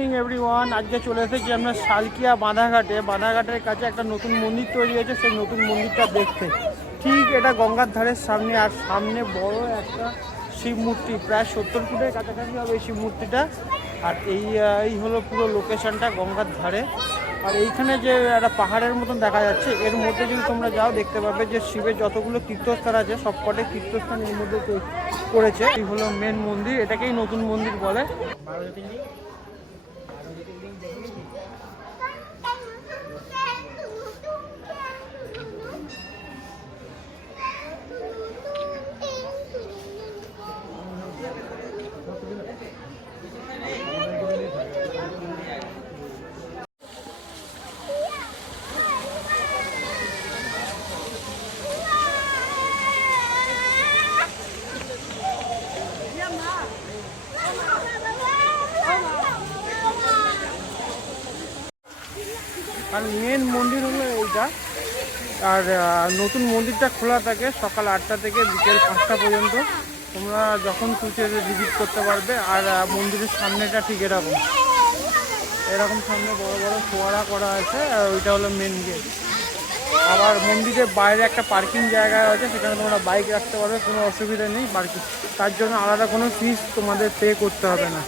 Evening everyone. আজকে চলে এসেছি আমরা শালকিয়া বাঁধাঘাটে। বাঁধাঘাটের কাছে একটা নতুন মন্দির তৈরি হয়েছে, সেই নতুন মন্দিরটা দেখতে। ঠিক এটা গঙ্গার ধারের সামনে, আর সামনে বড় একটা শিব মূর্তি, প্রায় 70 ফুটের কাছাকাছি হবে এই শিব মূর্তিটা। আর এই হলো পুরো লোকেশনটা গঙ্গার ধারে। আর এইখানে যে একটা পাহাড়ের মতন দেখা যাচ্ছে, এর মধ্যে যদি তোমরা যাও দেখতে পাবে যে শিবের যতগুলো তীর্থস্থান আছে সব কটাই তীর্থস্থান এর মধ্যে করেছে। এই হলো মেন মন্দির, এটাকেই নতুন মন্দির বলে। আর মেন মন্দির হলো এইটা। আর নতুন মন্দিরটা খোলা থাকে সকাল 8টা থেকে বিকেল 5টা পর্যন্ত। তোমরা যখন খুশি ভিজিট করতে পারবে। আর মন্দিরের সামনেটা ঠিক এরকম সামনে বড় বড় ফোয়ারা করা আছে, আর ওইটা হলো মেন গেট। আবার মন্দিরের বাইরে একটা পার্কিং জায়গা আছে, সেখানে তোমরা বাইক রাখতে পারবে, কোনো অসুবিধা নেই পার্কিং। তার জন্য আলাদা কোনো ফিস তোমাদের পে করতে হবে না।